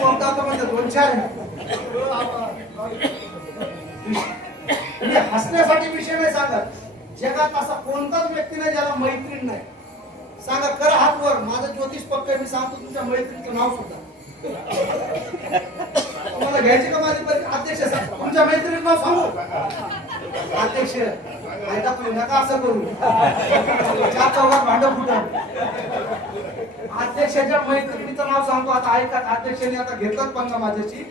कोणता तो म्हणजे 2-4 म्हणजे हसण्यासाठी विषय नाही सांगत. जगात असा कोणताच व्यक्ती नाही ज्याला मैत्रीण नाही. सांगा कर हात वर. माझं ज्योतिष पक्क आहे. मी सांगतो तुमच्या मैत्रिणीचं नाव सुद्धा. तुम्हाला घ्यायची का माझी अध्यक्ष तुमच्या मैत्रिणीचं नाव सांगू? अध्यक्ष ऐका तुम्ही नका असं करू. 4 चौघात भांडं फुटलं. अध्यक्षाच्या मैत्रिणीचं नाव सांगतो आता. ऐका अध्यक्षाने आता घेतलं पंगा माझ्याशी.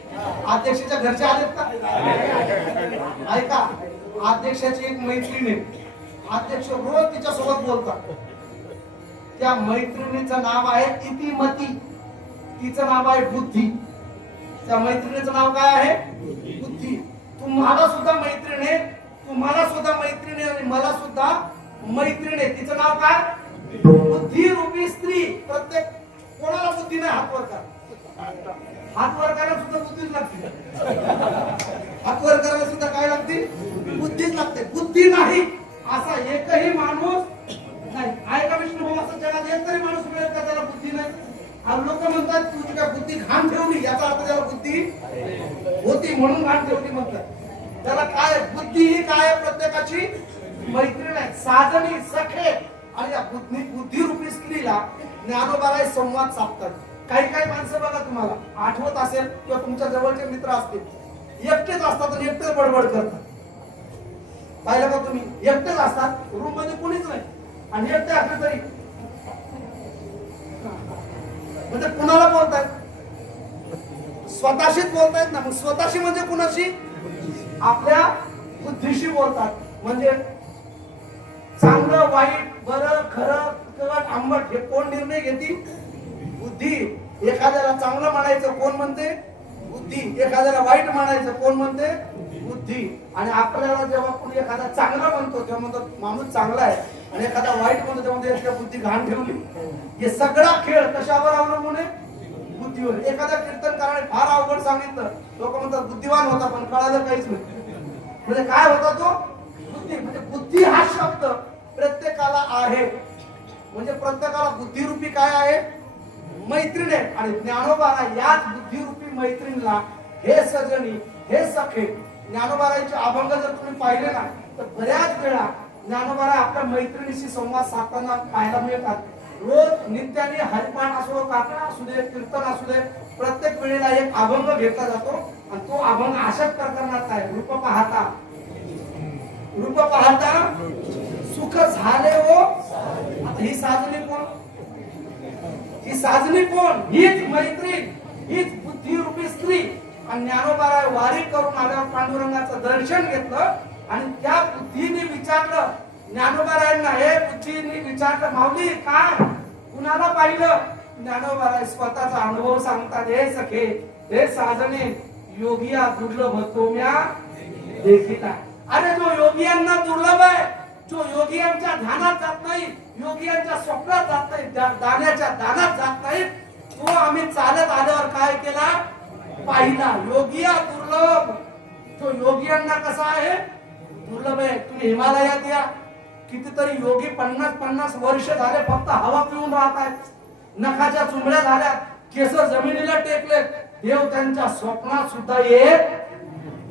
अध्यक्षाच्या घरचे आलेत का? ऐका अध्यक्षाची एक मैत्रीण आहे. अध्यक्ष रोज तिच्या सोबत बोलतात. त्या मैत्रिणीचं नाव आहे इतिमती. तिचं नाव आहे बुद्धी. त्या मैत्रिणीचं नाव काय आहे? बुद्धी. तुम्हाला सुद्धा मैत्रीण आहे. तुम्हाला सुद्धा मैत्रीण आहे आणि मला सुद्धा मैत्रीण आहे. तिचं नाव काय? बुद्धी रूपी स्त्री. प्रत्येक कोणाला बुद्धी नाही हात वर करा. हात वर करायला सुद्धा बुद्धीच लागते. हात वर करायला सुद्धा काय लागते? बुद्धीच लागते. बुद्धी नाही असा एकही माणूस नाही. ऐका विष्णू भाऊ असं जगात एक तरी माणूस मिळेल का त्याला बुद्धी नाही? लोक म्हणतात तुझी काय बुद्धी घाण ठेवली. याचा अर्थ त्याला बुद्धी होती म्हणून घाण ठेवली म्हणतात. त्याला काय बुद्धी ही काय? प्रत्येकाची मैत्रीण आहे. साजणी सखे. आणि या बुद्धी रूपी स्त्रीला ज्ञानोबाला संवाद साधतात. काही काही माणसं बघा तुम्हाला आठवत असेल किंवा तुमच्या जवळचे मित्र असतील एकटेच असतात आणि एकटेच बडबड करतात. पाहिलं का तुम्ही? एकटेच असतात रूम मध्ये कोणीच नाही आणि एकटे असले तरी म्हणजे कुणाला बोलतायत? स्वतःशीच बोलतायत ना. मग स्वतःशी म्हणजे कुणाशी? आपल्या बुद्धीशी बोलतात. म्हणजे चांगलं वाईट बरं खरं तिखट आंबट हे कोण निर्णय घेते? बुद्धी. एखाद्याला चांगलं म्हणायचं कोण म्हणते? बुद्धी. एखाद्याला वाईट म्हणायचं कोण म्हणते? बुद्धी. आणि आपल्याला जेव्हा कोणी एखादा चांगला म्हणतो तेव्हा म्हणतो माणूस चांगला आहे आणि एखादा वाईट म्हणतो तेव्हा म्हणतो बुद्धी घाण ठेवली. हे सगळा खेळ कशावर अवलंबून आहे? बुद्धीवर. एखाद्या कीर्तनकाराने फार अवघड सांगितलं. लोक म्हणतात बुद्धिवान होता पण कळालं काहीच नाही. म्हणजे काय होता तो? बुद्धी. म्हणजे बुद्धी हा शब्द प्रत्येकाला आहे. म्हणजे प्रत्येकाला बुद्धिरूपी काय आहे? मैत्रीण आहे. आणि ज्ञानोबाला याच बुद्धिरूपी मैत्रीणला हे सजनी हे सखे. ज्ञानोबाराचे अभंग जर तुम्ही पाहिले ना तर बऱ्याच वेळा ज्ञानोबारा आपल्या मैत्रिणीशी संवाद साधताना पाहायला मिळतात. रोज नित्याने हरिपाठ असो काकडा असू दे कीर्तन असू दे प्रत्येक वेळेला एक अभंग घेतला जातो आणि तो अभंग अशाच प्रकरणात आहे. रूप पाहता सुख झाले हो. आता ही साजणी कोण? ही साजणी कोण? हीच मैत्रीण हीच बुद्धिरूपी स्त्री. आणि ज्ञानोबारा वारी करून आल्यावर पांडुरंगाचं दर्शन घेतलं आणि त्या बुद्धीने विचारलं ज्ञानोबारायांना. हे बुद्धीने विचारलं माऊली काय कुणाला पाहिलं? ज्ञानोबाराय स्वतःचा अनुभव सांगतात. हे सखे हे साजणे योगिया दुर्लभ तो म्या देखिता. अरे जो योगियांना दुर्लभ आहे, जो योगियांच्या ध्यानात जात नाही, योगियांच्या स्वप्नात जात नाही, दाण्याच्या दानात जात नाही, तो आम्ही चालत आल्यावर काय केला? पाहिला. योगिया दुर्लभ. जो योगियांना कसा आहे? दुर्लभ आहे. तुम्ही हिमालयात या कितीतरी योगी 50-50 वर्ष झाले फक्त हवा पिऊन राहत आहेत. नखाच्या चुंबड्या झाल्या, केस जमिनीला टेकले. देव त्यांच्या स्वप्नात सुद्धा येत.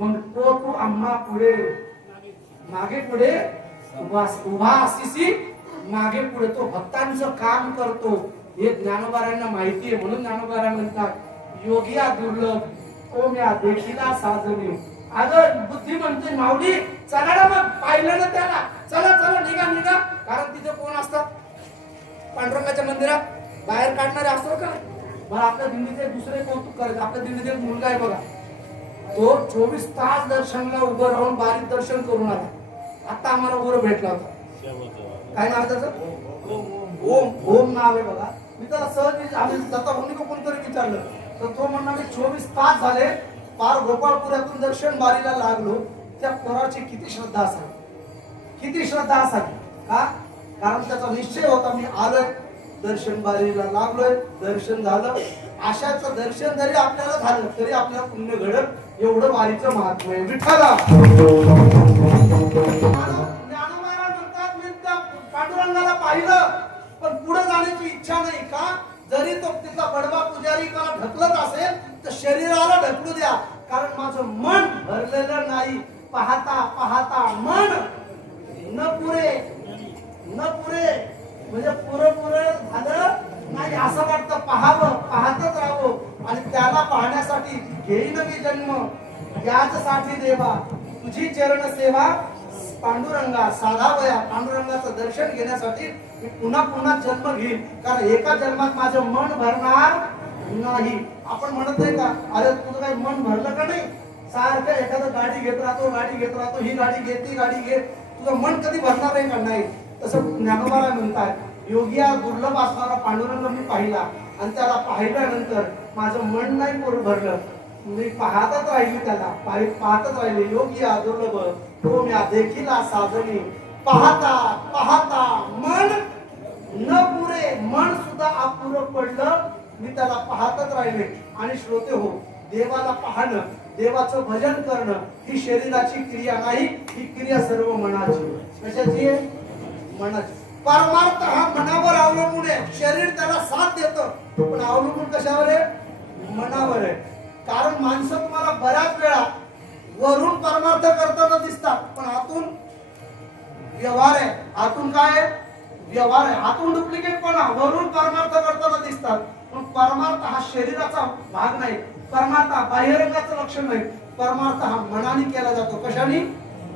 मग तू आम्हा पुढे मागे पुढे उभा असीसी मागे पुढे तो भक्तांचं काम करतो. हे ज्ञानोबारायांना माहिती आहे. म्हणून ज्ञानोबारा म्हणतात योगिया दुर्लभ ओम्या देखीला साजनी. अगं बुद्धी म्हणते माऊली चला ना मग पाहिलं ना त्याला. चला चला निघा निघा. कारण तिथे कोण असतात? पांडुरंगाच्या मंदिरात बाहेर काढणारे असतो का? मला आपल्या दिंडीचे दुसरे कौतुक करायचं. आपल्या दिंडीत एक मुलगा आहे बघा. तो 24 तास दर्शनला उभं राहून बारीक दर्शन करून आला. आता आम्हाला वर भेटला होता. काय नाव त्याचं? ओम. ओम नाव आहे बघा. मी त्याला सहज आम्ही जाता म्हणून कोणतरी विचारलं तर तो म्हणणार 24 तास झाले पार गोपाळपुरातून दर्शन बारीला लागलो. त्या पोराची किती श्रद्धा असावी, किती श्रद्धा असावी. का? कारण त्याचा निश्चय होता मी आलोय दर्शन बारीला लागलोय, दर्शन झालं. आशाचं दर्शन जरी आपल्याला झालं तरी आपल्याला पुण्य घडत. एवढं वारीचं महात्म्य आहे. विठ्ठला ज्ञानोबाला म्हणतात मी त्या पांडुरंगाला पाहिलं पण पुढे जाण्याची इच्छा नाही. का? जरी तो तिथला बडवा पुजारी मला ढकलत असेल तर शरीराला ढकलू द्या, कारण माझं मन भरलेलं नाही. पाहता पाहता मन न पुरे म्हणजे पुरे झालं नाही असं वाटतं. पाहावं, पाहतच राहावं आणि त्याला पाहण्यासाठी घेईन मी जन्म. याचसाठी देवा तुझी चरण सेवा पांडुरंगा साधावया. पांडुरंगाचं दर्शन घेण्यासाठी मी पुन्हा पुन्हा जन्म घेईन, कारण एका जन्मात माझं मन भरणार नाही. आपण म्हणत नाही का, अरे तुझं काही मन भरलं का नाही? सारखं एखादं गाडी घेत राहतो, ही गाडी घे ती गाडी घे, तुझं मन कधी भरणार आहे का? नाही. तसं ज्ञानोबाला म्हणतात, योगिया दुर्लभ असणारा पांडुरंग मी पाहिला आणि त्याला पाहिल्यानंतर माझं मन नाही भरलं. मी पाहतच राहिली, त्याला पाहतच राहिले. योगिया दुर्लभ तो म्या देखीला साजणी. पाहता पाहता मन न पुरे, मन सुद्धा अपुरं पडलं. मी त्याला पाहतच राहिले. आणि श्रोते हो, देवाला पाहणं, देवाचं भजन करणं ही शरीराची क्रिया नाही, ही क्रिया सर्व मनाची. कशाची आहे? मनाची. परमार्थ हा मनावर अवलंबून आहे. शरीर त्याला साथ देतं, पण अवलंबून कशावर आहे? मनावर आहे. कारण माणसं तुम्हाला बऱ्याच वेळा वरून परमार्थ करताना दिसतात, पण आतून व्यवहार आहे. आतून काय आहे? व्यवहार आहे. आतून डुप्लिकेटपणा. वरून परमार्थ करताना दिसतात, पण परमार्थ हा शरीराचा भाग नाही. परमार्थ हा बाह्यरंगाचं लक्षण नाही. परमार्थ हा मनाने केला जातो. कशाने?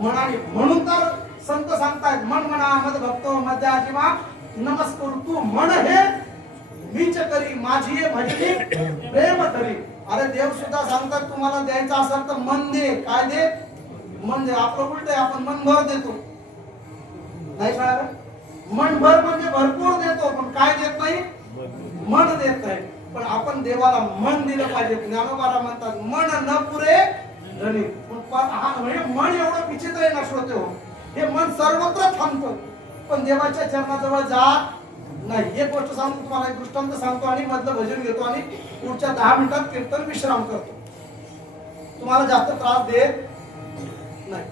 मनाने. म्हणून तर संत सांगतायत, मन म्हणा मद भक्तो मध्या अजिमा नमस्कार. तू मन हे मीच करी, माझी हे भजनी प्रेम करी. अरे देव सुद्धा सांगतात, तुम्हाला द्यायचं असेल तर मन दे. काय दे? मन दे. आपलं उलट आहे, आपण मन भर देतो. नाही कळालं? मन भर म्हणजे भरपूर देतो, पण काय देत नाही? मन देत नाही. पण आपण देवाला मन दिलं पाहिजे. ज्ञानोबाला म्हणतात, मन न पुरे धनी. म्हणजे मन एवढं विचित्र आहे ना श्रोते हो, हे मन सर्वत्र थांबतं, पण देवाच्या चरणाजवळ जात नाही. एक गोष्ट सांगतो तुम्हाला, एक दृष्टांत सांगतो आणि मधलं भजन घेतो आणि पुढच्या 10 मिनिटात कीर्तन विश्राम करतो. तुम्हाला जास्त त्रास देत नाही.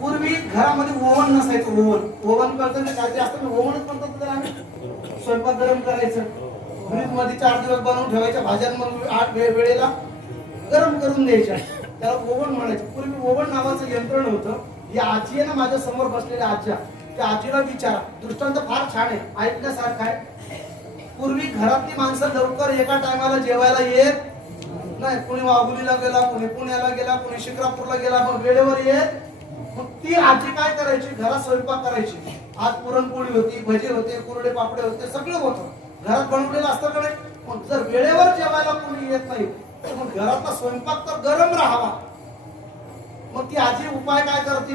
पूर्वी घरामध्ये ओव्हन नसायचं. ओव्हन करताना काय ते असतं, ओव्हनच म्हणतात त्याला. आम्ही स्वयंपाक गरम करायचं, फ्रीज मध्ये 4 दिवस बनवून ठेवायच्या भाज्या, मग 8 वेळेला गरम करून द्यायच्या, त्याला ओव्हन म्हणायचं. पूर्वी ओव्हन नावाचं यंत्र नव्हतं. या आजी आहे ना माझ्या समोर बसलेल्या आज्या, त्या आजीला विचारा. दृष्टांत फार छान आहे, ऐकण्यासारखं आहे. पूर्वी घरातली माणसं लवकर एका टायमाला जेवायला येत नाही. कोणी वाघुलीला गेला, कोणी पुण्याला गेला, कोणी शिक्रापूरला गेला, मग वेळेवर येत. मग ती आजी काय करायची? घरात स्वयंपाक करायची. आज पुरणपोळी होती, भजे होते, कुरडे पापडे होते, सगळं होतं. घरात बनवलेलं असतं का नाही? पण जर वेळेवर जेवायला कोणी येत नाही तर मग घरातला स्वयंपाक तर गरम राहावा. मग ती आजी उपाय काय करते?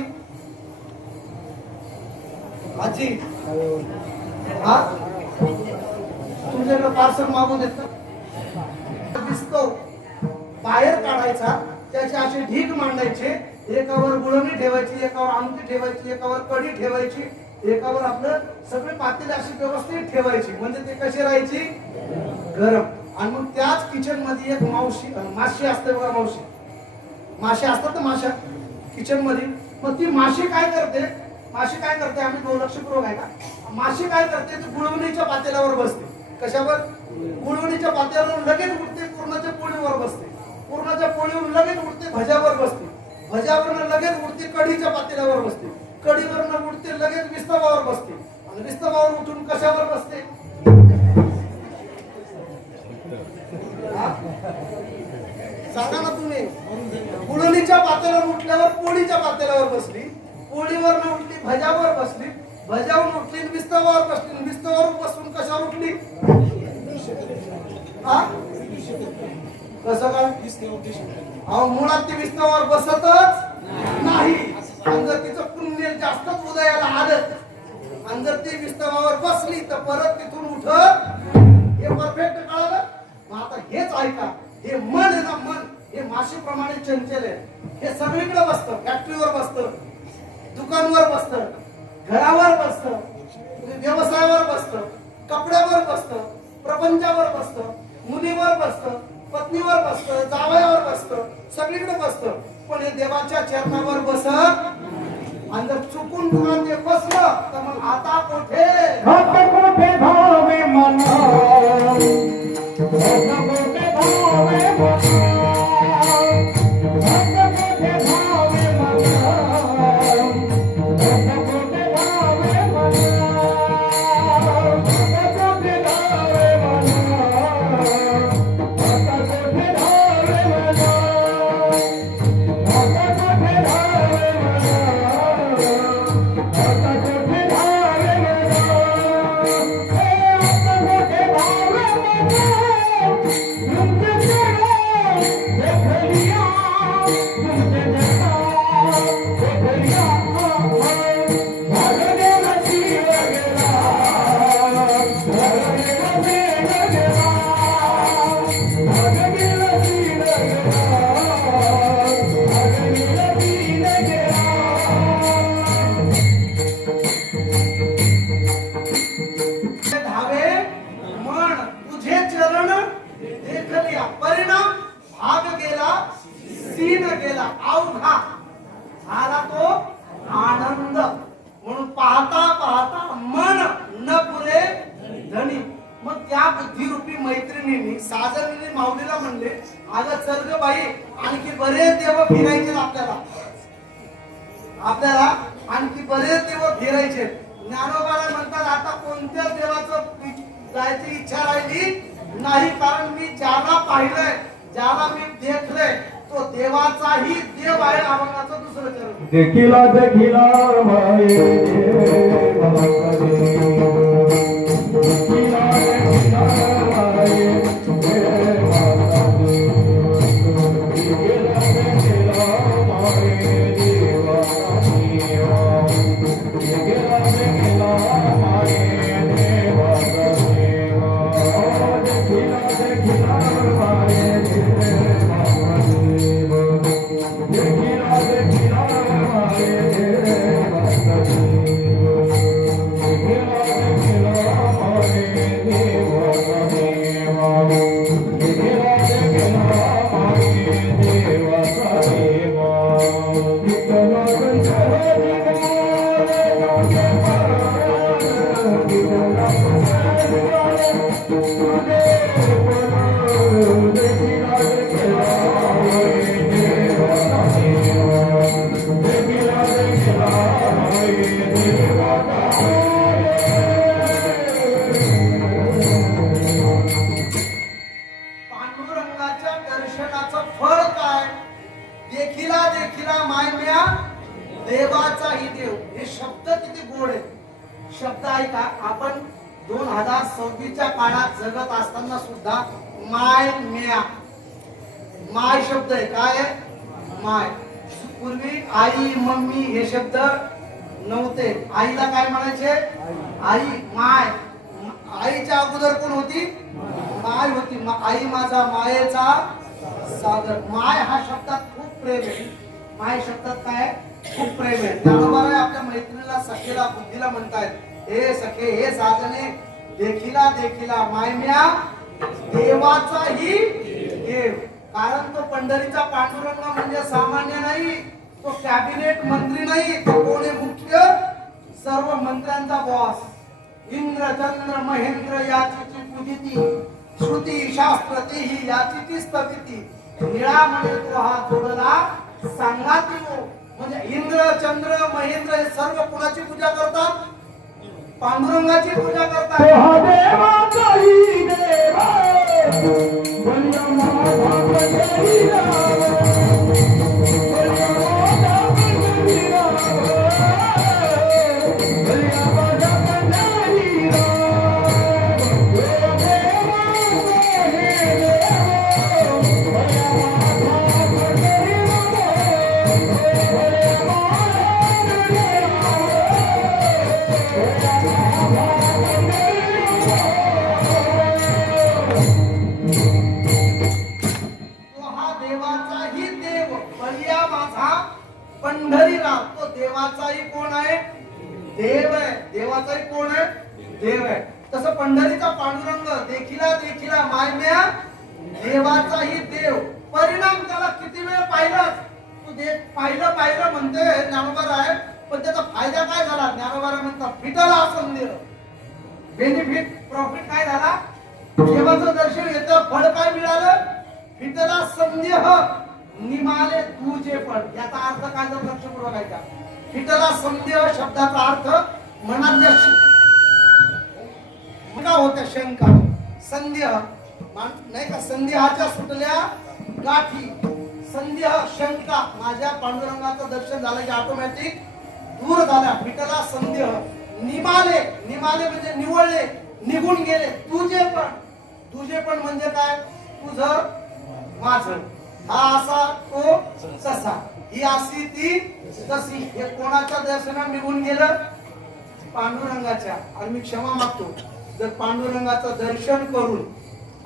आजी हा तुमच्याकडे पार्सल मागून देत दिसतो, बाहेर काढायचा, त्याचे असे ढीग मांडायचे. एकावर गुळणी ठेवायची, एकावर आमटी ठेवायची, एकावर कढी ठेवायची, एकावर आपलं सगळे पातेले अशी व्यवस्थित ठेवायची. म्हणजे ते कशी राहायची? गरम. आणि मग त्याच किचन मध्ये एक माशी असते बघा. माशी असतात ना माशा किचन मध्ये. मग ती माशी काय करते? आम्ही दुर्लक्षपूर्वक आहे का? माशी काय करते? ती गुळवणीच्या पातेल्यावर बसते. कशावर? गुळवणीच्या पातेल्यावर लगेच उठते, पूर्णाच्या पोळीवर बसते. पूर्णाच्या पोळीवर लगेच उठते, भज्यावर बसते. भज्यावरनं लगेच उठते, कढीच्या पातेल्यावर बसते. कढीवरनं उठते, लगेच विस्तवावर बसते. आणि विस्तवावर उठून कशावर बसते? सांगा ना तुम्ही. गुळणीच्या पातेल्यावर उठल्यावर पोळीच्या पातेल्यावर बसली, पोळीवर न उठली भज्यावर बसली, भज्यावर उठली विस्तवावर बसली, विस्तवावर बसून कशावर उठली? कसं काय? अहो मुळात ती विस्तवावर बसतच नाही. आणि जर तिचं पुण्य जास्तच उदयाला आलं आणि जर ती विस्तवावर बसली तर परत तिथून उठत. हे परफेक्ट कळालं? मग आता हेच ऐका, हे मन आहे ना, मन हे माशीप्रमाणे चंचल आहे. हे सगळीकडे बसतं. फॅक्टरीवर बसतं, दुकानवर बसतं, घरावर बसतं, व्यवसायावर बसतं, कपड्यावर बसतं, प्रपंचावर बसतं, मुलीवर बसतं, पत्नीवर बसतं, जावयावर बसतं, सगळीकडे बसतं. पण हे देवाच्या चरणावर बसत. आणि जर चुकून तुम्हाला ते बसलं तर मग आता कोठे? मना भक्त कोठे धावे मना भक्त कोठे धावे मना भक्त कोठे धावे मना भक्त कोठे धावे मना भक्त कोठे धावे मना भक्त कोठे धावे मना भक्त कोठे धावे मना हे भक्त कोठे धावे मना तुमचे चरण देख लिया तुमचे जटा देख लिया भागदेव शिव गेला भागदेव शिव गेला भागदेव शिव गेला भागदेव शिव गेला धावे मन तुझे चरण देखलिया परिणाम भाग गेला सीन गेला अवघा झाला तो आनंद म्हणून पाहता पाहता मन न पुरे धनी मग त्या बुद्धिरूपी मैत्रिणींनी साजनीने माऊलीला म्हणले अगं चल ग बाई आणखी बरेच देव फिरायचे आपल्याला आणखी बरेच देव फिरायचे ज्ञानोबाला म्हणतात आता कोणत्या देवाचं जायची इच्छा राहिली नाही कारण मी ज्याला पाहिलंय ज्याला मी देखलंय तो देवाचाही देव आहे अभंगाचं दुसरं चरण देखिला देखिला माये देवा करी देखिला देखिला माये देवा करी देखिला देखिला माये देवा करी देखिला देखिला माये देवा करी देखिला देखिला माये देवा करी देखिला देखिला माये देवा पांडुरंगाच्या दर्शनाचं फळ काय देखिला देखिला मायम्या देवाचाही देव हे शब्द किती गोड आहे शब्द ऐका आपण 2026 च्या काळात जगत असताना सुद्धा माय म्या माय शब्द आहे काय आहे माय पूर्वी आई मम्मी हे शब्द नव्हते आईला काय म्हणायचे आई माय आईच्या अगोदर कोण होती माय होती आई माझा मायेचा सागर माय हा शब्दात खूप प्रेम आहे माय शब्दात काय खूप प्रेम आहे त्यामुळे आपल्या मैत्रिणीला सखेला बुद्धीला म्हणतायत हे सखे हे साजने देखिला देखिला मायम्या देवाचाही देव कारण तो पंढरीचा पांडुरंग म्हणजे सामान्य नाही तो कॅबिनेट मंत्री नाही तो कोण मुख्य सर्व मंत्र्यांचा बॉस इंद्र चंद्र महेंद्र याची पूजिती श्रुती शास्त्र तेही याची स्तविती निळा म्हणजे तो हा जोडला सांगाती म्हणजे इंद्र चंद्र महेंद्र हे सर्व कुणाची पूजा करतात पांडुरंगाची पूजा करतात देवाचाही देवा बलिया माता बलिया पंढरीराव तो देवाचाही कोण आहे देव आहे देवाचाही कोण आहे देव आहे तसं पंढरीचा पांडुरंग देखिला देखिला मायम्या देवाचाही देव परिणाम त्याला किती वेळ पाहिलाच तू पाहिलं म्हणते ज्ञानोबा आहे पण त्याचा फायदा काय झाला ज्ञानोबा म्हणतात फिटला आसन दिलं बेनिफिट प्रॉफिट काय झाला? देवाचं दर्शन घेतलं, फळ काय मिळालं? विठ्ठला संदेह निमाले तुझे फळ. याचा अर्थ काय जर लक्षपूर्वक ऐका. विठ्ठला संदेह शब्दाचा अर्थ मनातल्या शंका होत्या, शंका. संदेह नाही का, संदेहाच्या सुटल्या गाठी. संदेह शंका माझ्या पांडुरंगाचं दर्शन झालं की ऑटोमॅटिक दूर झाला. विठ्ठला संदेह निमाले, निमाले म्हणजे निवळले, निघून गेले. तुझे पण, तुझे पण म्हणजे काय? तुझं माझं, हा असा तो तसा, ही अशी ती तशी. हे कोणाच्या दर्शनात निघून गेलं? पांडुरंगाच्या. आणि मी क्षमा मागतो, जर पांडुरंगाचं दर्शन करून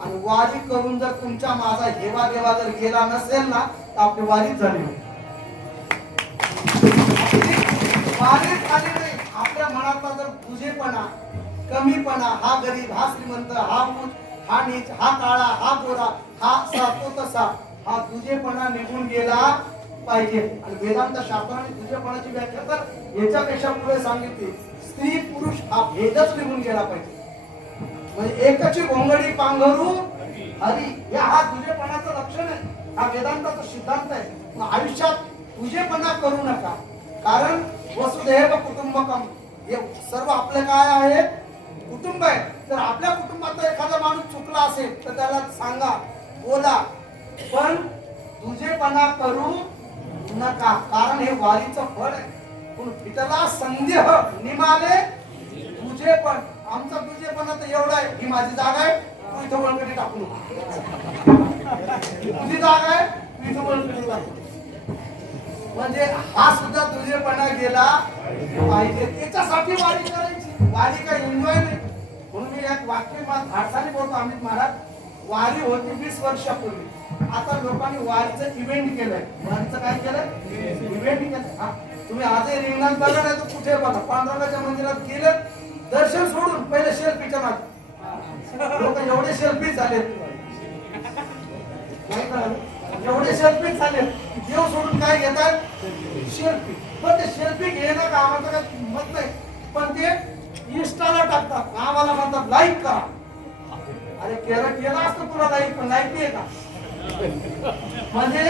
आणि वारी करून जर तुमच्या माझा हेवा देवा जर गेला नसेल ना, तर आपली वारीच झाली नाही. वारीच झाली नाही. आपल्या मनातला जर तुझेपणा, कमीपणा, हा गरीब, हा श्रीमंत, हा उच्च, हा नीच, हा काळा, हा गोरा, हा असा तो तसा, हा तुझेपणा निघून गेला पाहिजे. आणि वेदांत शास्त्राने तुझेपणाची व्याख्या तर याच्यापेक्षा पुढे सांगितली. स्त्री पुरुष हा भेदच निघून गेला पाहिजे. म्हणजे एकची घोंगडी पांघरू हरी, या हा तुझेपणाचं लक्षण आहे. हा वेदांताचा सिद्धांत आहे. मग आयुष्यात तुझेपणा करू नका. कारण वसुधैव कुटुंबकम, हे सर्व आपलं काय आहे? कुटुंब आहे. जर आपल्या कुटुंबात एखादा माणूस चुकला असेल तर त्याला सांगा, बोला, पण तुझेपणा करू नका. कारण हे वारीचं फळ आहे. पण विठ्ठला संदेह निमाले तुझे पण. आमचा तुझेपणा तर एवढा आहे, ही माझी जागा आहे, तू इथं वळकटी टाकू नको. तुझी जागा आहे, तू इथं वळकटी टाकू. म्हणजे हा सुद्धा तुझेपणा गेला पाहिजे. त्याच्यासाठी वारी करायची. वारी काय एन्जॉय नाही. म्हणून मी एक वाक्य धाडसाने बोलतो, अमित महाराज. वारी होती 20 वर्षापूर्वी. आता लोकांनी वारीचं इव्हेंट केलंय. वारीचं काय केलंय? इव्हेंट केलं. तुम्ही आजही रिंगणात बघा, नाही तर कुठे बघा, पांडुरंगाच्या मंदिरात गेलं, दर्शन सोडून पहिले सेल्फीच्या नाद. लोक एवढे सेल्फी झालेत, एवढे सेल्फी झालेत, देव सोडून काय घेतात? सेल्फी. पण ते सेल्फी घेणं कामाचं काय मत नाही, पण ते इंस्टाला टाकतात. आम्हाला म्हणतात लाईक करा. अरे केलं असतं तुला लाईक, पण लाईक नाही का? म्हणजे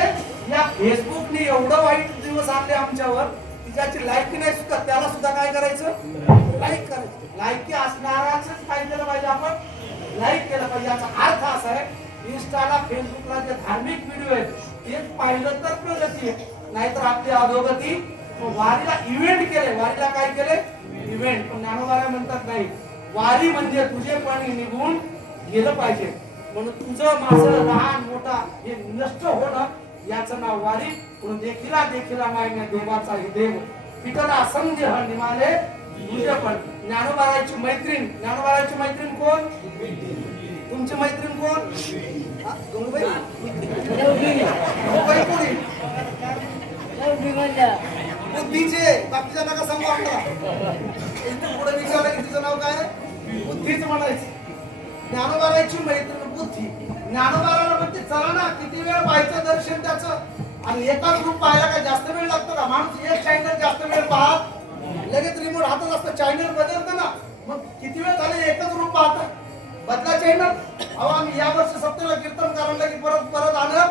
या फेसबुकने एवढं वाईट दिवस आणले आमच्यावर की ज्याची लाईक नाही सुद्धा त्याला सुद्धा काय करायचं? लाईक करायचं. लाईकी असणाराच काय केलं पाहिजे? आपण लाईक केलं पाहिजे. याचा अर्थ असा आहे, इंस्टाला फेसबुकला जे धार्मिक व्हिडिओ आहेत तेच पाहिलं तर प्रगती आहे, नाहीतर आपली अधोगती. वारीला इव्हेंट केले. वारीला काय केले? इव्हेंट. पण ज्ञानोबा म्हणतात नाही, वारी म्हणजे तुझेपण निघून गेलं पाहिजे. म्हणून तुझं माझं लहान मोठा हे नष्ट होणं याचं नाव वारी. म्हणून देखिला देखिला मायने देवाचा ही देव विठ्ठला संदेह निमाले तुझे पण. ज्ञानोबाची मैत्रीण, ज्ञानोबाची मैत्रीण कोण? तुमची मैत्रीण कोण? गंगूबाई? गंगूबाई कोणी? बुद्धीचे. बाकीच्या नका सांगू आपल्याला. इथे पुढे विचारलं की तिचं नाव काय? बुद्धीच म्हणायचं. ज्ञानोबाची मैत्रीण बुद्धी. ज्ञानोबाला म्हणते चला ना, किती वेळ पाहायचं दर्शन त्याचं. आणि एका ग्रुप पाहायला काय जास्त वेळ लागतो का? माणूस एक चॅनल जास्त वेळ पाहत लगेच रिमोट हातात असतं, चॅनल बदलतं ना. मग किती वेळ झाले एकच ग्रुप पाहत, बदला चॅनल. अहो आम्ही या वर्षी सप्तेला कीर्तन करायला की परत आलं,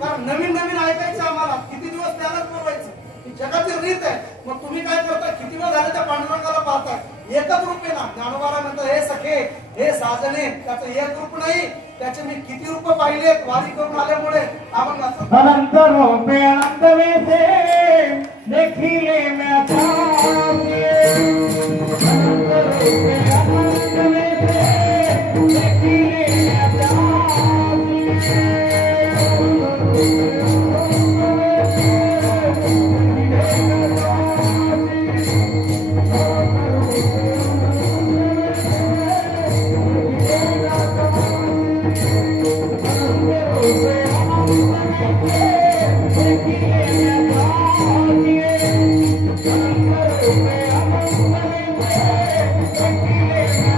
कारण नवीन ऐकायचं आम्हाला. किती दिवस त्यालाच बोलवायचं, ही जगाची रीत आहे. मग तुम्ही काय करता? किती वेळ झाले त्या पांडुरंगाला पाहताय, एकच रूप आहे ना. ज्ञानोबाला म्हणतात हे सखे, हे साजने, त्याचं एक रूप नाही, त्याचे मी किती रूप पाहिलेत वारी करून आल्यामुळे. आपण अनंत रूपे अनंत वेसे देखिले मैं ताके. अनंत रूपे अनंत वेसे देखिले मैं ताके. Thank you.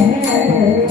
हैं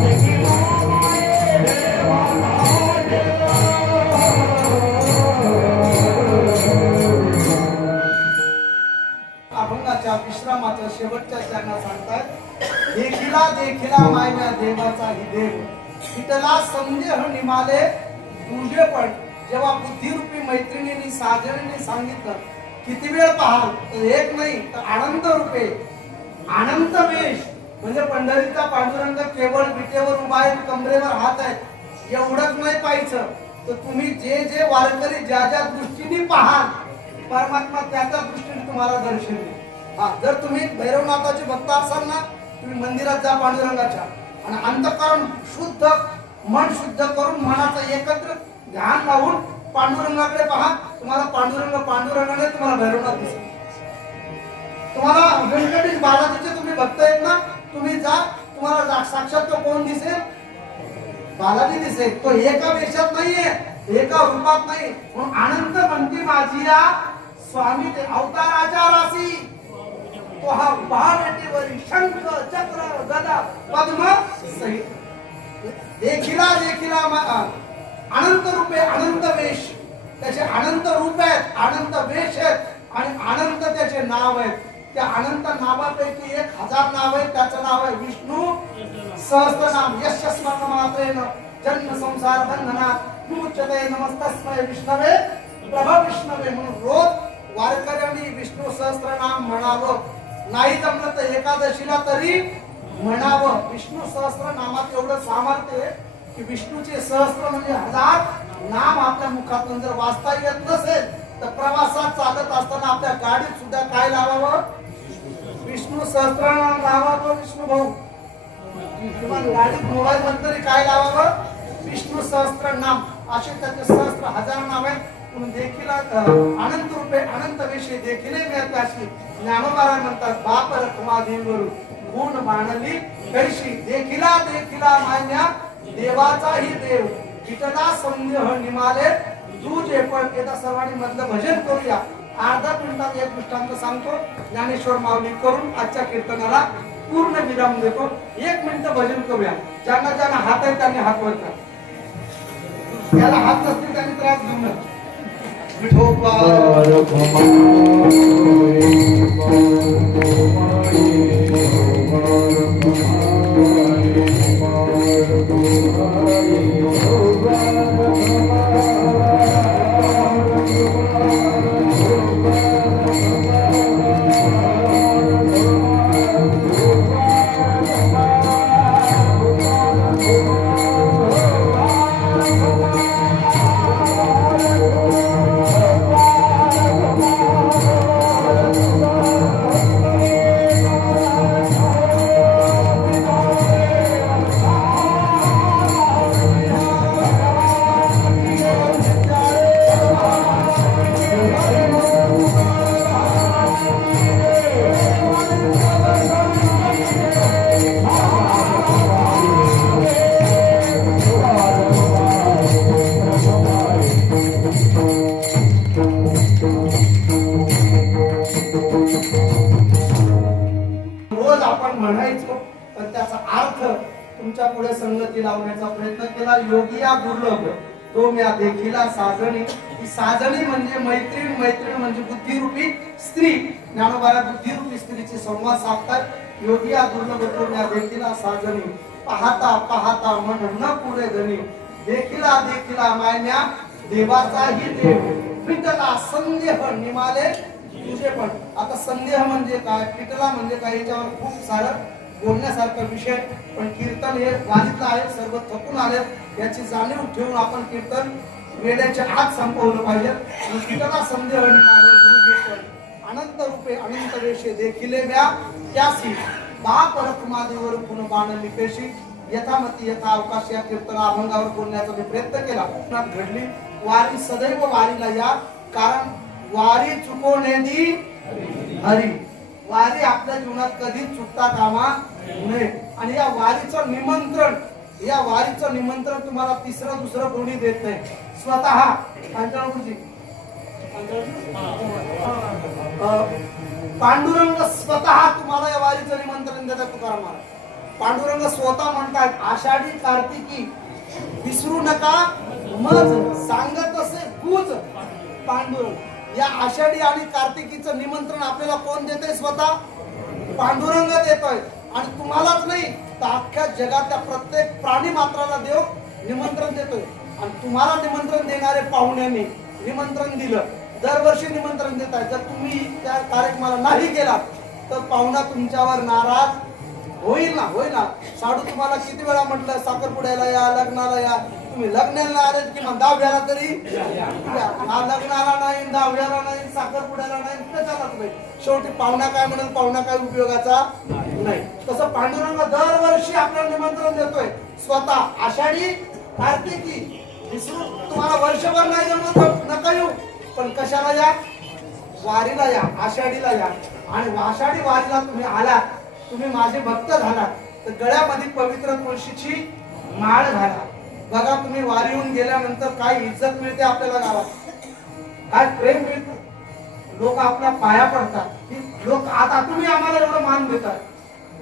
देखिला माये देवाचा देवा. अभंगाच्या विश्रामाच्या शेवटच्या त्यांना सांगतात, देखिला देखिला मायना देवाचा ही देव, विठला संदेह निमाले तुझे पण. जेव्हा बुद्धिरूपी मैत्रिणीने साजणीने सांगितलं किती वेळ पाहाल, तर एक नाही तर अनंत रूपे अनंत वेश, म्हणजे पंढरीचा पांडुरंग केवळ विटेवर उभा आहे, कमरेवर हात आहे एवढंच नाही पाहायचं, तर तुम्ही जे जे वारकरी ज्या ज्या दृष्टीने पाहाल परमात्मा त्या त्या दृष्टीने तुम्हाला दर्शन देईल. जर तुम्ही भैरवनाथाचे भक्त असाल ना, तुम्ही मंदिरात जा पांडुरंगाच्या आणि अंतःकरण शुद्ध मन शुद्ध करून मनाचं एकत्र ध्यान लावून पांडुरंगाकडे पहा, तुम्हाला पांडुरंगाने तुम्हाला भैरवनाथ दिसेल. तुम्हाला व्यंकटेश बालाजीचे तुम्ही भक्त आहेत ना, तुम्ही जा, तुम्हाला साक्षात तो कोण दिसेल? बालाजी दिसेल. तो एका वेशात नाहीये, एका रूपात नाही. म्हणून अनंत म्हणती माझी या स्वामी ते अवताराच्या राशी, तो हा पहाटेवरी शंख चक्र गदा पद्म सहित. देखिला देखिला अनंत रूपे अनंत वेश, त्याचे अनंत रूप आहेत, अनंत वेश आहेत आणि अनंत त्याचे नाव आहेत. त्या अनंत नावापैकी 1000 नाव आहे, त्याचं नाव आहे विष्णू सहस्त्रनाम. यस्य स्मरणमात्रेण जन्म संसार बंधनात् मुच्यते नमस्तस्मै विष्णवे प्रभ विष्णवे. म्हणून रोज वारकऱ्यांनी विष्णू सहस्त्रनाम म्हणावं, नाही जमलं तर एकादशीला तरी म्हणावं. विष्णू सहस्त्रनामात एवढं सामर्थ्य आहे की विष्णूचे सहस्त्र म्हणजे 1000 नाम आपल्या मुखातून जर वाचता येत नसेल तर प्रवासात चालत असताना आपल्या गाडीत सुद्धा काय लावावं? विष्णू सहस्त्रनाम लावावं. विष्णू भाऊ किंवा गाडीत मोबाईल मध्ये तरी काय लावावं? विष्णू सहस्त्रनाम. असे त्याचे सहस्त्र 1000 नाव आहेत. म्हणून देखील अनंत रूपे अनंत विषय देखील मिळताशी ज्ञानोबाराय म्हणतात, बाप रखमा देवरू गुण मानली कैशी, देखिला देखिला मान्या देवाचाही देव, विठला संदेह निमाले तुझे पण. एकदा सर्वांनी मधलं भजन करूया. अर्धा मिनिटात एक दृष्टांत सांगतो ज्ञानेश्वर माऊली करून आजच्या कीर्तनाला पूर्ण विराम देतो. 1 मिनिट भजन करूया. ज्यांना ज्यांना हात आहे त्यांनी हात वर करा, त्याला हात नसतील त्यांनी त्रास घेऊ नये. विठोबा म्हणायचो, पण त्याचा अर्थ तुमच्या पुढे संगती लावण्याचा प्रयत्न केला. योगी या दुर्लभ तो म्या देखिला साजणी. ही साजणी म्हणजे मैत्रीण, मैत्रीण म्हणजे बुद्धिरूपी स्त्री. ज्ञानोबाला बुद्धिरूपी स्त्रीचे संवाद साधतात. योगी या दुर्लभ तो म्या देखिला साजणी, पाहता पाहता मन न पुरे धनी, देखिला देखिला मायन्या देवाचाही देव, विठला संदेह निमाले तुझे पण. आता संदेह म्हणजे काय, पिटला म्हणजे काय, याच्यावर खूप सारं बोलण्यासारखा विषय. पण कीर्तन हे वाजितलं आहे, सर्व थकून आले, याची जाणीव ठेवून आपण कीर्तन वेळेच्या आत संपवलं पाहिजे. पिटला संदेह निमाले तुझे पण, अनंत रूपे अनंत वेशे देखिले व्या त्यासी, बाप रखमादेवर पुन्हा बाण लिपेशी. यथामती यथा अवकाश या कीर्तन अभंगावर बोलण्याचा मी प्रयत्न केला. घडली वारी, सदैव वारीला या, कारण वारी चुकवण्याची हरी. वारी आपल्या जीवनात कधीच चुकता कामा नये. आणि या वारीचं निमंत्रण, या वारीचं निमंत्रण तुम्हाला तिसरं दुसरं कोणी देत नाही, स्वतः पांडुरंग स्वतः तुम्हाला या वारीचं निमंत्रण देतात. तुकाराम महाराज पांडुरंग स्वतः म्हणतात आषाढी कार्तिकी विसरू नका मज सांगत असे गुज पांडुरंग। या आषाढी आणि कार्तिकीचं निमंत्रण आपल्याला कोण देतंय? स्वतः पांडुरंग देतोय। आणि तुम्हालाच नाही तर अख्ख्या जगातल्या प्रत्येक प्राणी मात्राला देव निमंत्रण देतोय। आणि तुम्हाला निमंत्रण देणारे पाहुण्यांनी निमंत्रण दिलं, दरवर्षी निमंत्रण देत आहे। जर तुम्ही त्या कार्यक्रमाला नाही गेलात तर पाहुणा तुमच्यावर नाराज होईल ना। साडू तुम्हाला किती वेळा म्हटलं साखरपुड्याला या, लग्नाला या, तुम्ही लग्नाला आलेत की मग दहाव्याला तरी या। लग्नाला नाही, दहाव्याला नाही, साखरपुड्याला नाही, कशालाच नाही। शेवटी पाहुणा काय म्हणून पाहुणा काय उपयोगाचा नाही। तसं पांडुरंग दरवर्षी आपल्याला निमंत्रण देतोय स्वतः आषाढी कार्तिकी विसरू। तुम्हाला वर्षभर नाही जमत नका येऊ, पण कशाला या? वारीला या, आषाढीला या। आणि आषाढी वारीला तुम्ही आलात, तुम्ही माझे भक्त झालात तर गळ्यामध्ये पवित्र तुळशीची माळ घाला। बघा तुम्ही वारीहून गेल्यानंतर काय इज्जत मिळते आपल्याला गावात, काय प्रेम मिळतं। लोक आपल्या पाया पडतात। लोक आता तुम्ही आम्हाला एवढं मान देताय,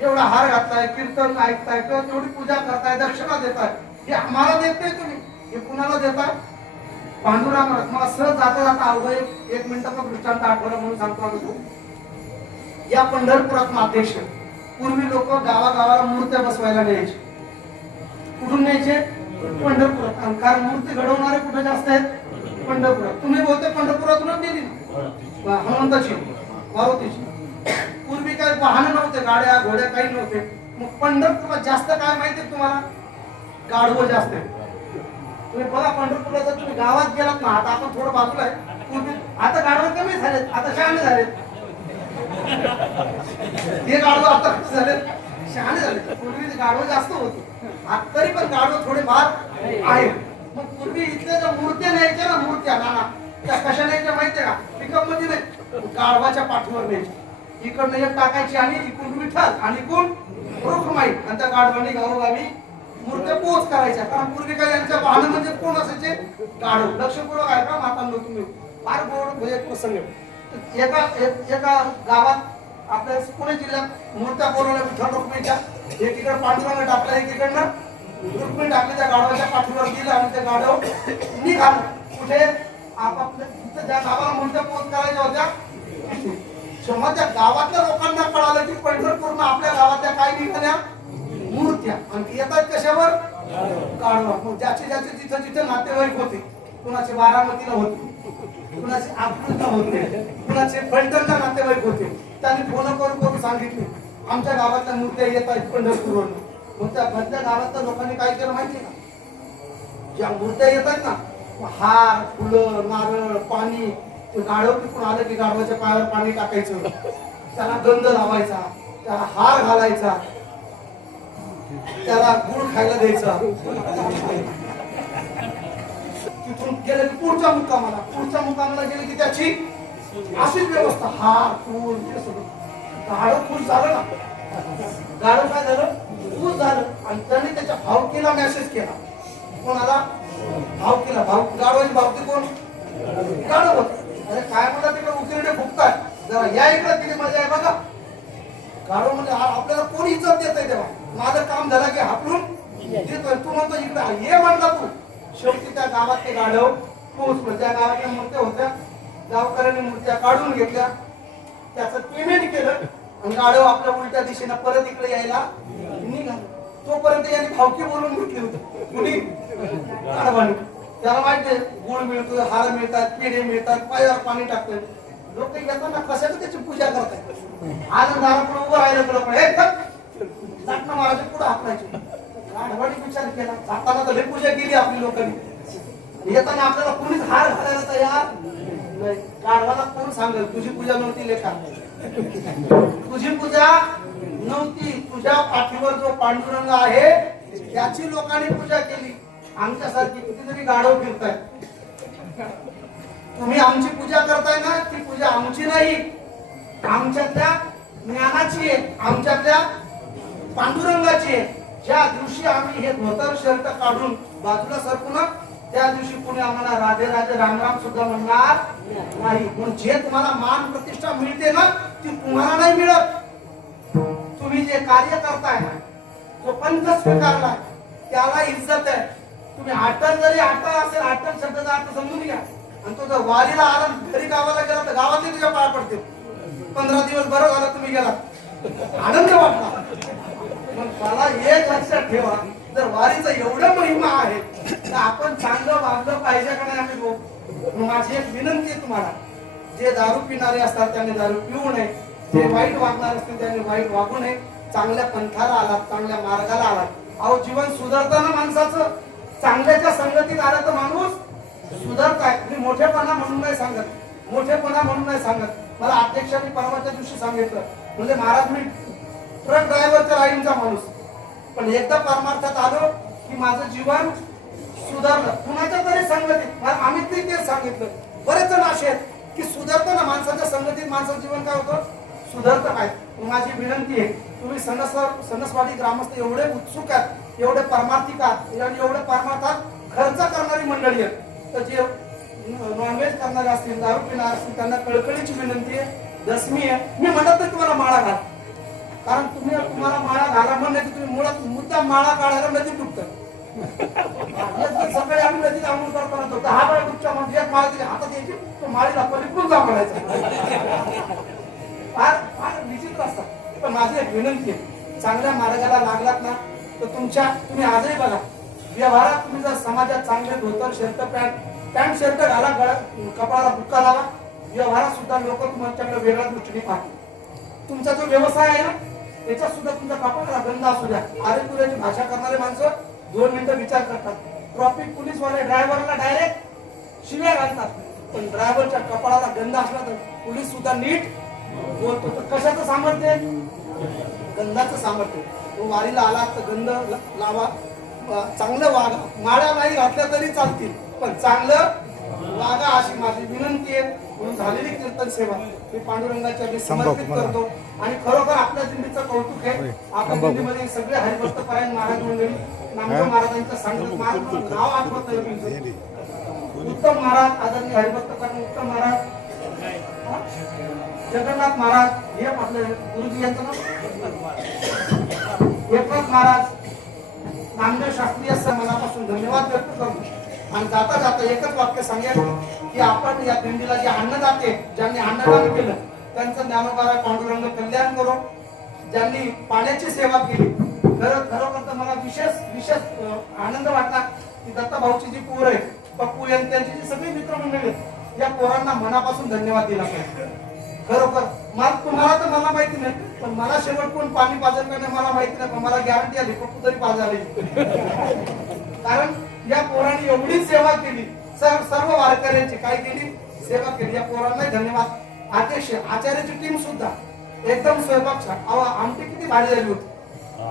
एवढा हार घातलाय, कीर्तन ऐकताय किंवा तेवढी पूजा करताय, दक्षिणा देताय, हे आम्हाला देत नाही तुम्ही, हे कुणाला देताय? पांडुरंग। मला सहज जाता जाता अवघड एक मिनिटाचा दृष्टांत आठवला म्हणून सांगतो आम्ही। या पंढरपुरात मातेश पूर्वी लोक गावागावाला मूर्त्या बसवायला न्यायचे। कुठून न्यायचे? पंढरपुरात। कारण मूर्ती घडवणारे कुठे जास्त आहेत? पंढरपुरात। तुम्ही बोलते पंढरपुरातूनच नेली हनुमंताची, मारुतीची। पूर्वी काय वाहन नव्हते, गाड्या घोड्या काही नव्हते। मग पंढरपुरात जास्त काय माहितीये तुम्हाला? गाढवं जास्त आहे। तुम्ही बघा पंढरपूरला जर तुम्ही गावात गेलात ना, आता आपण थोडं बाजूला आहे, पूर्वी आता गाढवं कमी झालेत, आता शहाणे झालेत। हे गाढवं आता कसे झालेत? शहाणे झाले। पूर्वी गाढवं जास्त होते, आता तरी पण गाढवं थोडे फार आहे। मग पूर्वी इथल्या ज्या मूर्त्या न्यायच्या ना, मूर्त्या नाना, त्या कशा न्यायच्या माहितीये का? पिकअप मध्ये नाही, गाढवाच्या पाठीवर न्यायची। इकडनं एक टाकायची आणि इकडून विठ्ठल आणि इकडून रुक्माई, आणि त्या गाढवांनी गावोगावी मूर्त्या पोच करायच्या। कारण पूर्वी काय यांच्या वाहन म्हणजे कोण असायचे? गाढव। लक्षपूर्वक आहे का मातांनो तुम्ही? फार गोड म्हणजे प्रसंग। एका गावात आपल्या पुणे जिल्ह्यात मूर्त्या बोलवल्या विठ्ठल रुक्मिणीच्या। एकीकडे पांडुरंग टाकला, एकीकडनं रुक्मिणी टाकली, त्या गाढवाच्या पाठीवर गेलं आणि ते गाढव निघालं कुठे? आपापल्या ज्या गावाला मूर्त्या पोच करायच्या होत्या तेव्हा त्या गावातल्या लोकांना कळालं की पंढरपूरनं आपल्या गावातल्या काय निघाल्या? मूर्त्या। आणि येतात कशावर? गाढवा। मग ज्याचे ज्याचे जिथं जिथं नातेवाईक होते, कुणाचे बारामतीला होते, कुणाचे अकलूजला होते, कुणाचे फलटणला नातेवाईक होते, त्यांनी फोन करून सांगितले आमच्या गावातल्या मूर्त्या येत आहेत पंढरपूरवरून। मग त्या बदल्या गावातल्या लोकांनी काय केलं माहितीये का? ज्या मूर्त्या येत आहेत ना, हार, फुलं, नारळ, पाणी, गाढव तिकडून आलं की गाढवाच्या पायावर पाणी टाकायचं, त्याला गंध लावायचा, त्याला हार घालायचा, त्याला गुळ खायला द्यायचा। तिथून गेलं की पुढच्या मुक्कामाला गेले की त्याची अशीच व्यवस्था, हार, फूल, गाढव खुश झालं ना। गाढव काय झालं? खुश झालं। आणि त्याने त्याच्या भावकीला मेसेज केला। कोणाला? भावकीला। गाढवाची भावकी कोण? गाढव होत। अरे काय म्हणता तिकडे उकिरडे फुकताय, जरा या इकडे, किती मजा आहे बघा। गाढव म्हणजे आपल्याला कोण इज्जत देत आहे तेव्हा? माझं काम झालं की हापडून देतोय, तू म्हणतो इकडे ये म्हणला तू। शेवटी त्या गावात ते गाढव पोहोचलं। त्या गावातल्या मूर्त्या होत्या, गावकऱ्यांनी मूर्त्या काढून घेतल्या, त्याचं पेमेंट केलं आणि गाढव आपल्या उलट्या दिशेनं परत इकडे यायला निघाला। तोपर्यंत यांनी भावकी बोलून घेतली होती कुणी? गाढवानी। त्याला माहिती गुळ मिळतो, हार मिळतात, पेढे मिळतात, पायावर पाणी टाकतात। लोक येताना कशाची त्याची पूजा करतात। आनंदाला उभं राहिलं तर महाराज पुढे हाकलायचे। गाढवानी विचार केला, जाताना तर पूजा केली आपली लोकांनी, येताना आपल्याला कोणीच हार घालायला तयार नाही। गाढवाला कोण सांगेल तुझी पूजा नव्हती लेखा? तुझी पूजा नव्हती, तुझ्या पाठीवर जो पांडुरंग आहे त्याची लोकांनी पूजा केली। आमच्यासारखी कितीतरी गाढव फिरताय, तुम्ही आमची पूजा करताय ना, ती पूजा आमची नाही, आमच्यातल्या ज्ञानाची आहे, आमच्यातल्या पांडुरंगाची आहे। ज्या दिवशी आम्ही हे धोतर शर्ट काढून बाजूला सरकू ना, त्या दिवशी कोणी आम्हाला राधे राधे राम राम सुद्धा म्हणणार नाही। म्हणून जे तुम्हाला मान प्रतिष्ठा मिळते ना, ती तुम्हाला नाही मिळत। तुम्ही जे कार्य करताय ना, जो पंथ स्वीकारला त्याला इज्जत आहे. तुम्ही अटल जरी अटल असेल, अटल शब्दाचा अर्थ समजून घ्या. आणि तो जर वारीला आला घरी गावाला गेला तर गावातले तुझ्या पाया पडते. 15 दिवस बरं झालं तुम्ही गेला, आनंद वाटला. पण मला एक लक्षात ठेवा, जर वारीचा एवढा महिमा आहे तर आपण चांगलं वागलं पाहिजे का नाही आम्ही लोक. माझी एक विनंती आहे तुम्हाला, जे दारू पिणारे असतात त्यांनी दारू पिऊ नये, जे वाईट वागणार असतील त्यांनी वाईट वागू नये. चांगल्या पंथाला आलात, चांगल्या मार्गाला आलात. अहो जीवन सुधारताना माणसाचं, चांगल्याच्या संगतीत आलं तर माणूस सुधारताय. मी मोठेपणा म्हणून नाही सांगत, मोठेपणा म्हणून नाही सांगत. मला अध्यक्षांनी परवाच्या दिवशी सांगितलं, म्हणजे महाराज मी ट्रक ड्रायव्हरच्या लाईनचा माणूस, पण एकदा परमार्थात आलो की माझं जीवन सुधारलं. कुणाच्या तरी संगतीत आम्ही तेच सांगितलं. बरेच जण असे आहेत की सुधारताना माणसाच्या संगतीत माणसाचं जीवन काय होतं, सुधारतं काय. माझी विनंती आहे, तुम्ही सणसवाडी ग्रामस्थ एवढे उत्सुक आहेत, एवढे परमार्थिक आहात आणि एवढे परमार्थात खर्च करणारी मंडळी आहेत, तर जे नॉनव्हेज करणारे असतील, दारू पिणारे असतील, त्यांना कळकळीची विनंती आहे. दशमी आहे, मी म्हणत नाही तुम्हाला माळा घाल, कारण तुम्हाला माळा घाला म्हणण्याची तुम्ही मुळात मुद्दा माळा काढायला नदी डुबतं. सकाळी आम्ही नदीत आंघोळ करताना तो 10 वेळा डुबच्या म्हणजे एक माळा दिली हातात यायची, तो माळीला पलीकडून जांभळायचा. फार विचित्र असतात. पण माझी एक विनंती आहे, चांगल्या मार्गाला लागलात ना तर तुम्ही आजही बघा व्यवहारात तुम्ही जर समाजात चांगले धोतर शर्ट पॅन्ट शर्ट घाला, कपाळाला बुक्का लावा, व्यवहारात सुद्धा लोक तुमच्याकडे वेगळ्या दृष्टीने पाहतात. तुमचा जो व्यवसाय आहे ना त्याच्यात सुद्धा तुमचा कपाळाला गंध असू द्या. आरे तुऱ्याची भाषा करणारे माणसं 2 मिनिटं विचार करतात. ट्रॉफिक पोलीसवाले ड्रायव्हरला डायरेक्ट शिव्या घालतात, पण ड्रायव्हरच्या कपाळाला गंध असला तर पोलीस सुद्धा नीट बोलतो. तर कशाचं सामर्थ्य, गंधाचं सामर्थ्य. तो वारीला आला तर गंध लावा, चांगलं वागा. माळ्या नाही घातल्या तरी चालतील, पण चांगलं वागा अशी माझी विनंती आहे. म्हणून झालेली कीर्तन सेवा मी पांडुरंगाच्या समर्पित करतो. आणि खरोखर आपल्या दिंडीचं कौतुक आहे. आपल्या दिंडीमध्ये सगळे हरिभक्त परायण महाराज मंडळी, नामदेव महाराजांचं सांगत नाव आठवत नाही, उत्तम महाराज, आदरणीय हरिभक्त करण उत्तम महाराज, जगन्नाथ महाराज, हे आपले गुरुजी यांचं नाव एकनाथ महाराज, नामदेव शास्त्री असं मनापासून धन्यवाद व्यक्त करतो. आणि जाता जाता एकच वाक्य सांगेल की आपण या दिंडीला जे अन्नदाते, ज्यांनी अन्नदान केलं त्यांचं ज्ञानोबा पांडुरंग कल्याण करो. ज्यांनी पाण्याची सेवा केली, खरोखर तर मला विशेष आनंद वाटला की दत्ता भाऊची जी पोर आहे, पप्पू यांची जी सगळी मित्रमंडळी आहेत, या पोरांना मनापासून धन्यवाद दिला पाहिजे. खरोखर तुम्हाला तर मला माहिती नाही, पण मला शेवट कोण पाणी पाजल का नाही मला माहिती नाही, पण मला गॅरंटी आली पप्पू तरी पाजाली. कारण या पोरांनी एवढी सेवा केली, सर्व वारकऱ्यांची काय केली, सेवा केली. या पोरांना धन्यवाद. अध्यक्ष आचार्याची टीम सुद्धा एकदम स्वयंपाक छान. आमटी किती भारी झाली होती,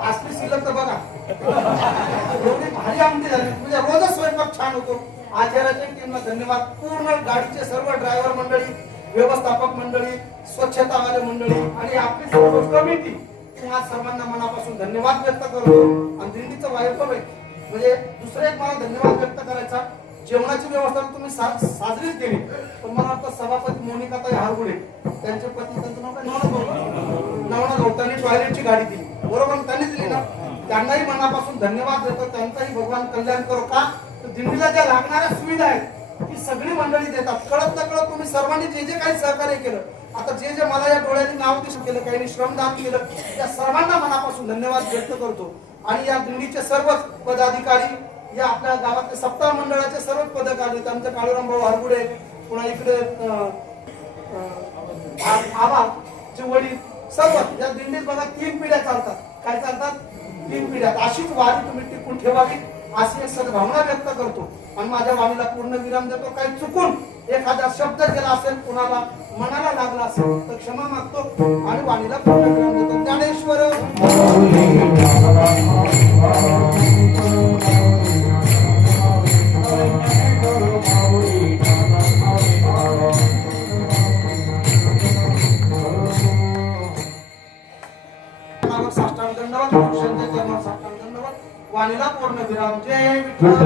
असली शिल्लक तर बघा, एवढी भारी आमटी झाली म्हणजे रोजच स्वयंपाक छान होतो. आचार्याच्या टीमला धन्यवाद. पूर्ण गाडीचे सर्व ड्रायव्हर मंडळी, व्यवस्थापक मंडळी, स्वच्छतावाले मंडळी आणि आपली सर्व कमिटी, तुम्हा सर्वांना मनापासून धन्यवाद व्यक्त करतो. आणि दिंडीचं वैभव आहे म्हणजे दुसरा एक मला धन्यवाद व्यक्त करायचा. जेवणाची व्यवस्था तुम्ही साजरीच केली, पण मला वाटतं सभापती मोनिकाताई हारगुडे त्यांचे पती, त्यांचं नाव काय, नवनाथ भाऊ, त्यांनी टॉयलेटची गाडी दिली, बरोबर त्यांनी दिली ना, त्यांनाही मनापासून धन्यवाद देतो. त्यांचाही भगवान कल्याण करो. का तर दिंडीला ज्या लागणाऱ्या सुविधा आहेत ती सगळी मंडळी देतात. कळत न कळत तुम्ही सर्वांनी जे काही सहकार्य केलं, आता जे मला या डोळ्यांनी नाव दिसून केलं, काही श्रमदान केलं, त्या सर्वांना मनापासून धन्यवाद व्यक्त करतो. आणि या दिंडीचे सर्वच पदाधिकारी, या आपल्या गावातले सप्ताह मंडळाचे सर्व पदाधिकारी, आमचे काळूराम भाऊ हारगुडे, पुन्हा इकडे आबाचे वडील, सर्व या दिंडीत बघा 3 पिढ्या चालतात. काय चालतात? 3 पिढ्या. अशीच वारी तुम्ही टिकून ठेवावी अशी एक सद्भावना व्यक्त करतो. आणि माझ्या वाणीला पूर्ण विराम देतो. काही चुकून एखादा शब्द गेला असेल, कुणाला मनाला लागला असेल तर क्षमा मागतो आणि वाणीला पूर्ण विराम देतो. ज्ञानेश्वर साष्टांग दंडवत, वाणीला पूर्ण विराम. जय विठ्ठल.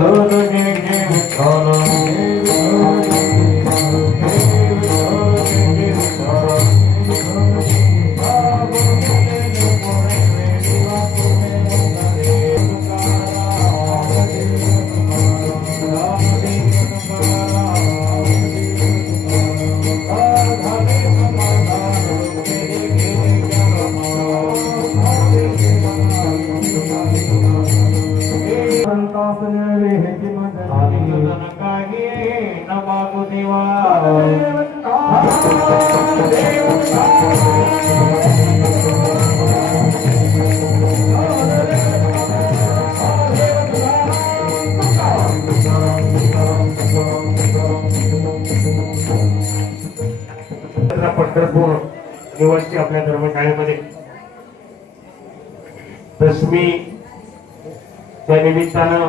पंढरपूर निवासी आपल्या धर्मशाळेमध्ये दशमी त्या निमित्तानं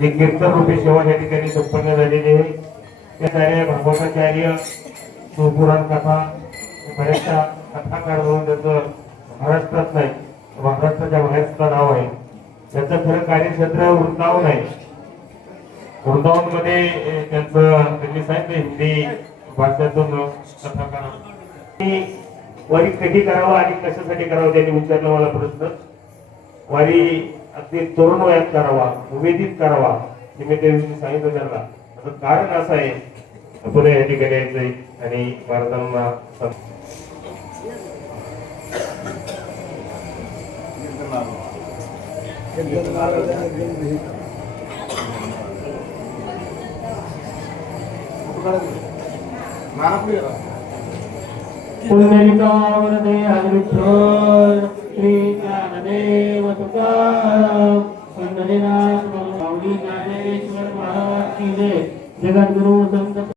जे कीर्तन रूपी सेवा या ठिकाणी संपन्न झालेली आहे त्या कार्य भागवताचार्य शिवपुराण कथा बऱ्याचशा कथाकार म्हणून त्याचं महाराष्ट्रात नाही महाराष्ट्राच्या बाहेर सुद्धा नाव आहे. त्याचं खरं कार्यक्षेत्र वृंदावन आहे. वृंदावन मध्ये त्यांचं त्यांनी सांगितलं हिंदी भाषेतून कथाकार वारी कधी करावा आणि कशासाठी करावं त्यांनी विचारलं मला प्रश्न. वारी अगदी तरुण वयात करावा उमेदीत करावा हे मी त्यांनी सांगितलं त्यांना. असं कारण असं आहे पुढे या ठिकाणी यायचंय आणि महाराजांना पुण्यलिकावरदे हरिविठ्ठल श्री ज्ञानदेव तुकाराम पंढरीनाथ माऊली ज्ञानेश्वर महाराज की जय. जगद्गुरु संत